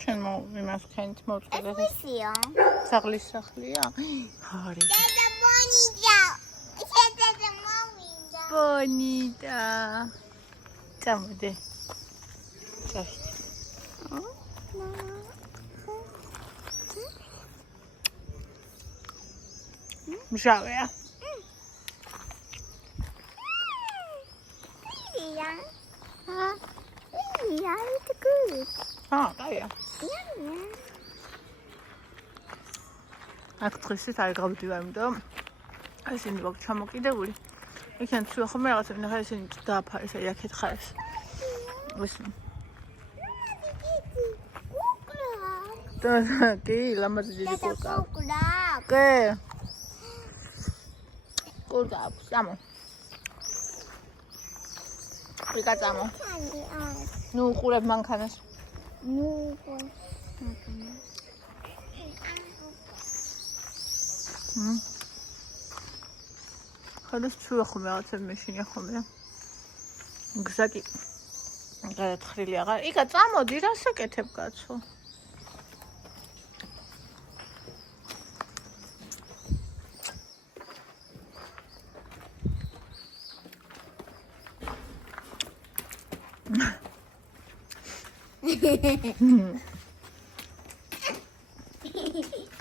ჩვენ იმას ხენით მოვწყდა. ესია. საღლის სახლია? ჰარი. დედა ბონიდა. დედა მოვიდა. ბონიდა. წამოდე. წავით. მჟავეა. Yeah, it's good. კაია. აქ დღესაც არ გავდივარ, იმიტომ ესენი ვაკ ჩამოკიდებული. იქიდან ცუა ხომ რაღაცა ნახე ესენი დააფარეს, აი აქეთ ხარეს. ეს კი, ლამაზი დიდი კურკა. კი. კურკა აქვს, ამო. ვიკაცამო. ნუ უყურებ მანქანას. ნუ ხალხს ცუა ხომ რაღაცა მეშინია ხომ. გზაკი. გადათხრილი აღარ. იკა წამოდი, რას აკეთებ კაცო?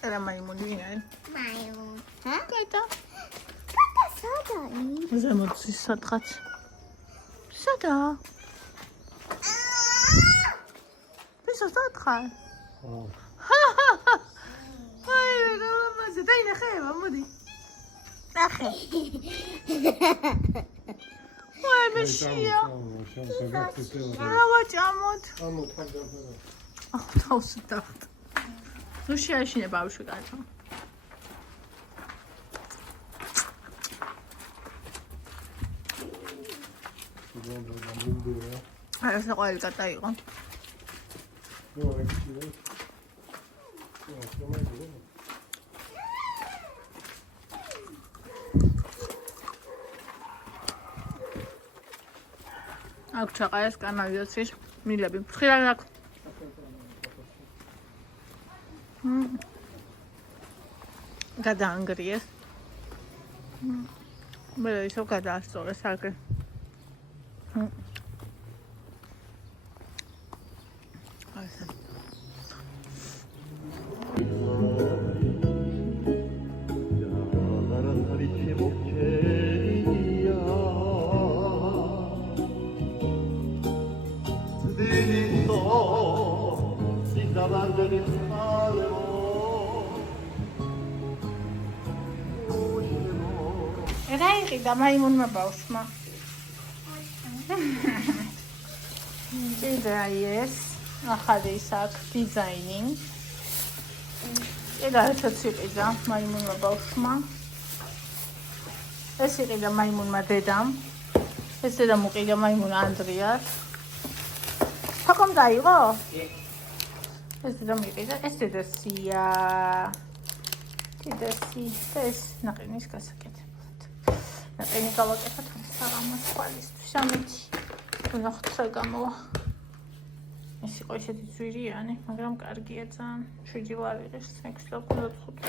Era maimunina, ¿eh? Maimun. Hä? ¿Qué tal? Tata sada. Zemo სადღაც. სადა? ვისო სადღაც? აი, ლამაზი, დაინახება, მოდი. ნახე. ვაი, მეშია. ავაჭამოთ. თავსდახთ. ნუ შეაშინე ბავშვი კაცო. აი, ეს ყველი კატა იყო. აქ ჩაყარეს კანალიზაციის მილები. ფრთხილად აქ. გადაანგრიეს. მე ისო გადაასწორეს აქ. რა იყიდა მაიმუნმა ბავშვმა? კიდე ეს ახალი ის აქვს დიზაინი. კიდე ერთად იყიდა მაიმუნმა ბავშვმა. ეს იყიდა მაიმუნმა დედამ. ეს დედამ უყიდა მაიმუნ ანდრიას. თქო დაიღო? ეს დედამ იყიდა, ეს დედასია. დედასი, ეს ნაყინის გასაკეთებლად. ნაყინი გავაკეთოთ საღამოს თვალისთვის. ამით ვნახოთ საგამოვა. ეს იყო ისეთი ძვირიანი, მაგრამ კარგია ძალიან. 7 ლარი 6 ლარი 5.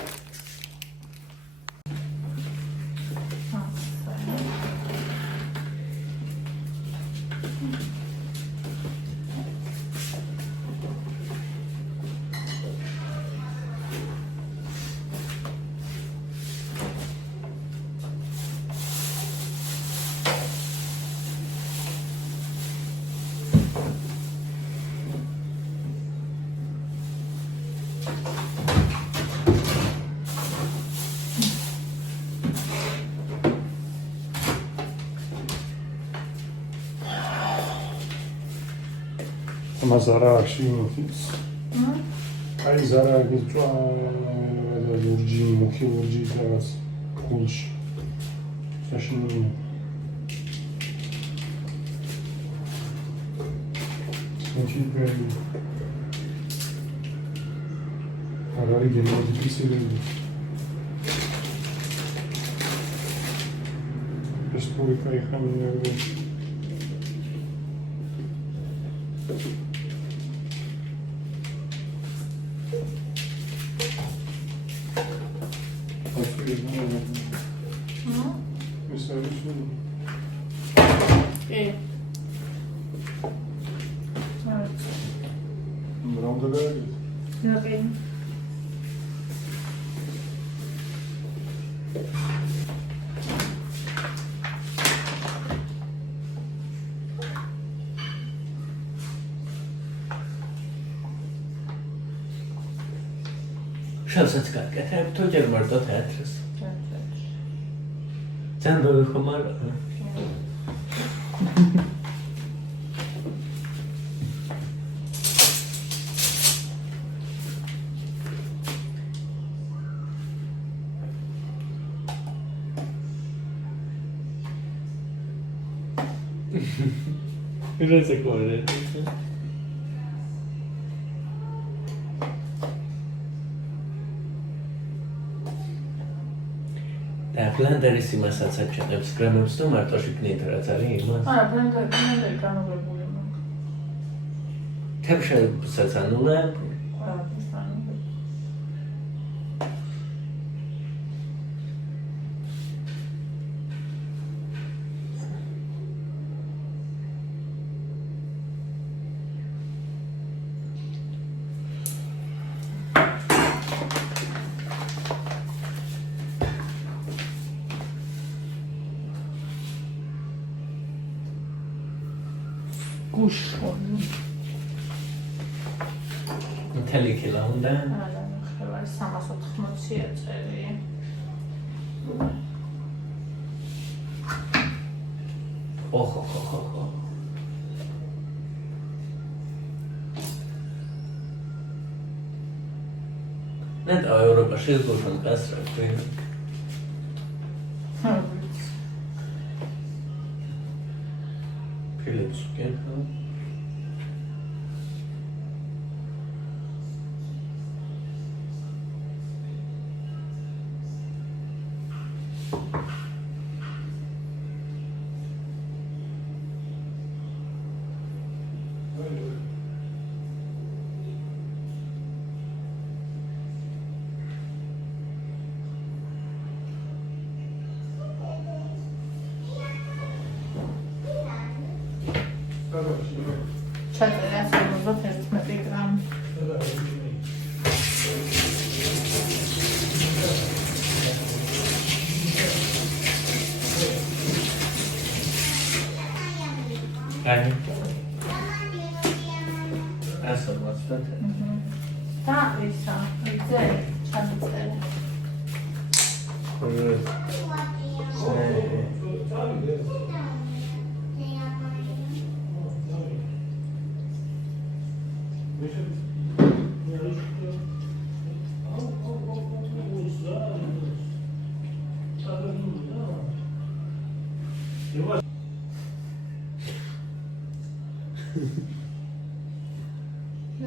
Mas zaraki não fiz. Aí zaraki já urgi, muki urgi teraz kulş. Saçını. Saçını böyle. Arari gelmedi bir sebebi. Respublika yıkanıyor. ეს არის კი. რამდენი ნაკი. შავსაც გაკეთებ თუ ჯერ მარტო თეატრს? ძალიან ბევრი ხომ არა? Mirase corre. და ბლენდერის იმასაც აჩვენებს კრემებს თუ მარტო შიგნით რაც არის იმას? არა, ბლენდერი განუღებული მაქვს. თებშებსაც ანულებ? არა, ისანი. გუშონი. მთელი კილა უნდა? არა, ხევარი 380-ია წელი. ოხო. ნეტა ევროპაში გუშონ გასრა ქვენ. ფილიპს კეთო. ჩაწერა 71 გრამი. აი. ასე ვასწრებ. და ისა, იცი, ჩაწერა.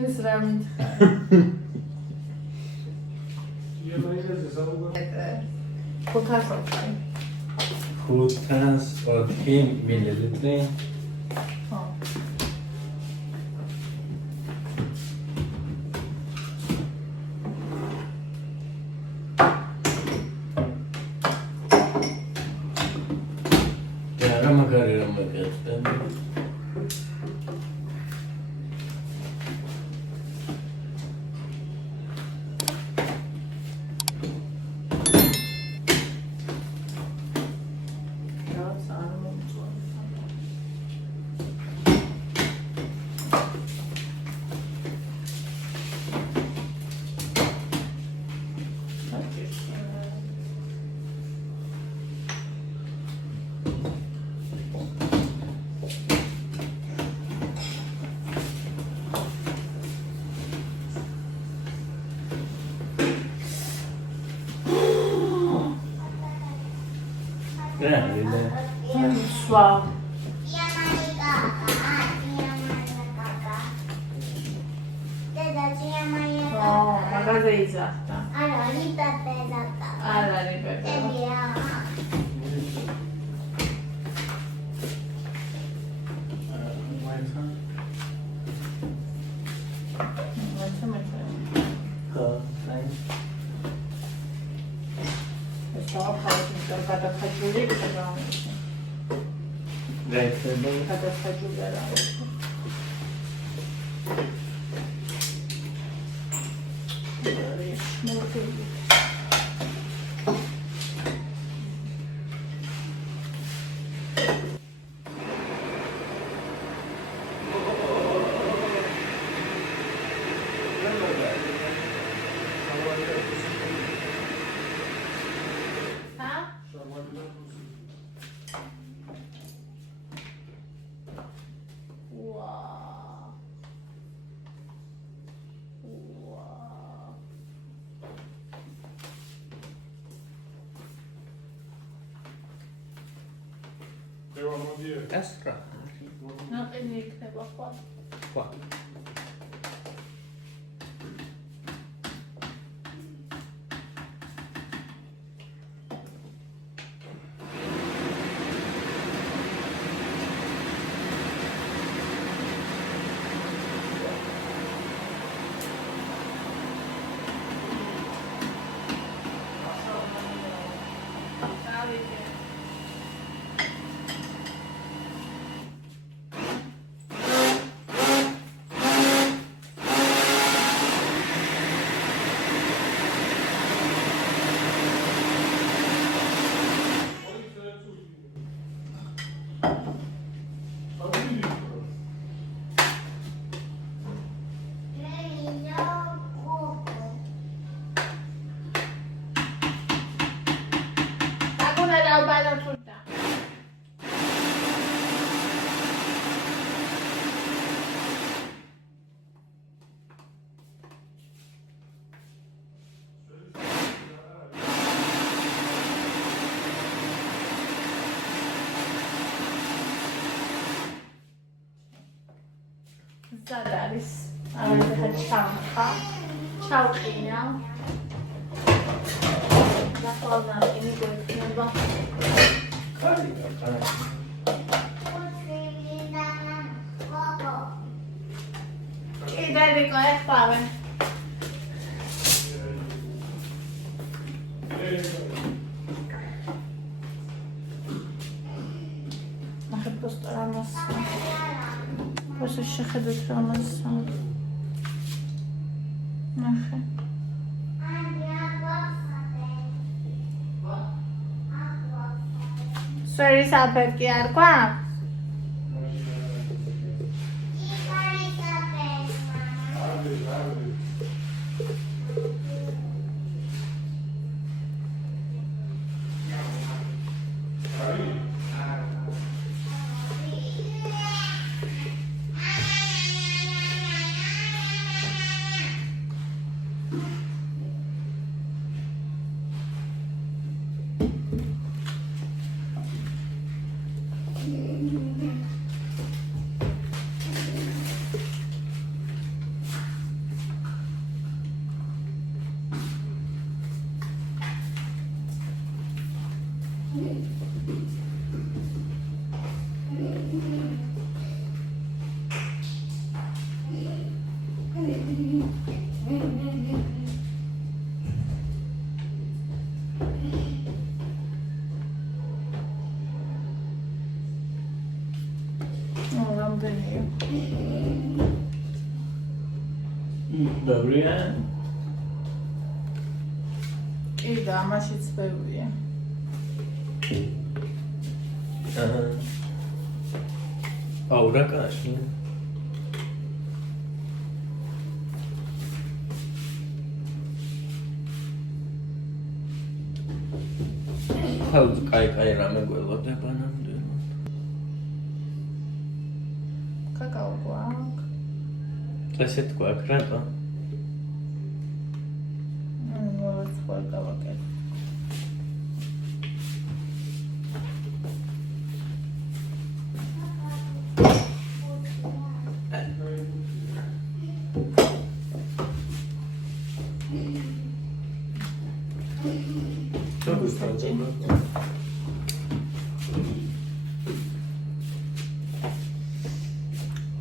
ეს რა მითხარ? ხუთას 4 მილილიტრი. ხო. და რა მაგარი რომ მოგეწდა. Wow. Oh, magari è esatta. Allora, lì Peppe è esatta. Allora, ripeto. E via. That's right. ნაყინი იქნება ხო? Quoi? ზადარის არა ჩამხა ჩავყინა და ნაყინი გვექნება კიდე გიყავენ ნახე просто რამას просто შეხედოთ რამას ნახე სვერის აფეთკი არ გვაქვს? ბევრია? კი და ამაშიც ბევრია. აჰა. აუ რა კაში. კაი რამე გველოდება ნამდვილად. კაკაო გვაქვს. ესეთ გვაქვს რატო? სხვა გავაკეთე.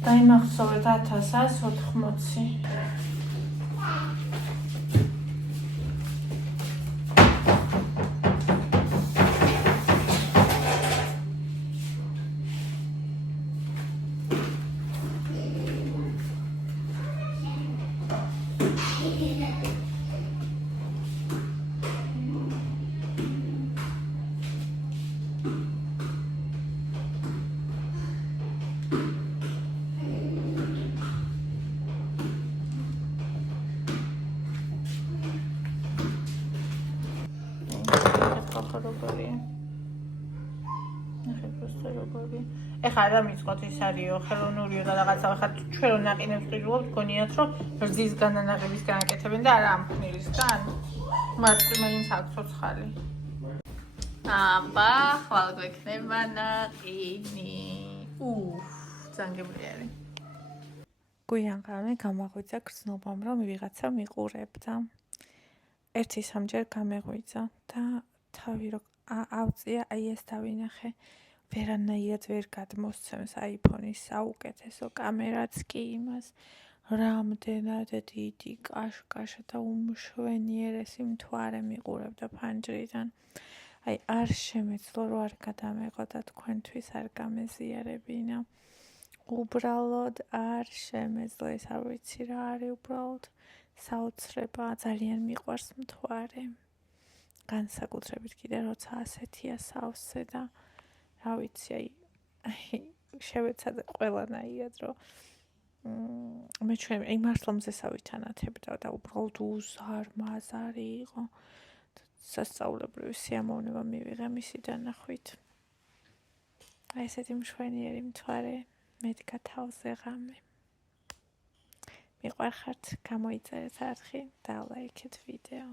დაიმახსოვრეთ 8,180. ეხლა რა მიწყოთ ის არისო, ხელოვნურიო და რაღაცა, ხა ჩვენ რო ნაყინებს ყიდულობთ, გონიათ რომ რძის განანაღების განაკეთებენ და არა ამ ხნილისგან. მარტო მაინც აქვს ცოცხალი. აბა, ხვალ გვექნება ნაყინი. ძანგებული არის. გვიანღამე გამაღვიძა გრძნობამ, რომ ვიღაცა მიყურებდა. 1-3 გამეღვიძა და თავი რო ავწია, აი ეს დავინახე. ვერანაირად ვერ გადმოსცემს iPhone-ის საუკეთესო კამერაც კი იმას, რამდენად დიდი კაშკაშა და უმშვენიერესი მთვარე მიყურებდა ფანჯრიდან. აი არ შემეძლო რომ არ გადამეღო და თქვენთვის არ გამეზიარებინა. უბრალოდ არ შემეძლო, ეს არ ვიცი რა არის უბრალოდ საოცრება, ძალიან მიყვარს მთვარე. განსაკუთრებით კიდე როცა ასეთია სავსე და რა ვიცი, აი შევეცადე ყველანაირად რომ მე ჩვენ აი მართლა მზესავით ანათებდა და უბრალოდ უზარმაზარი იყო. სასწაულებრივი სიამოვნება მივიღე მისი დანახვით. აი ესეთი მშვენიერი მთვარე მედგა თავზე ღამე. მიყვარხართ, გამოიწერეთ არხი და ლაიქეთ ვიდეო.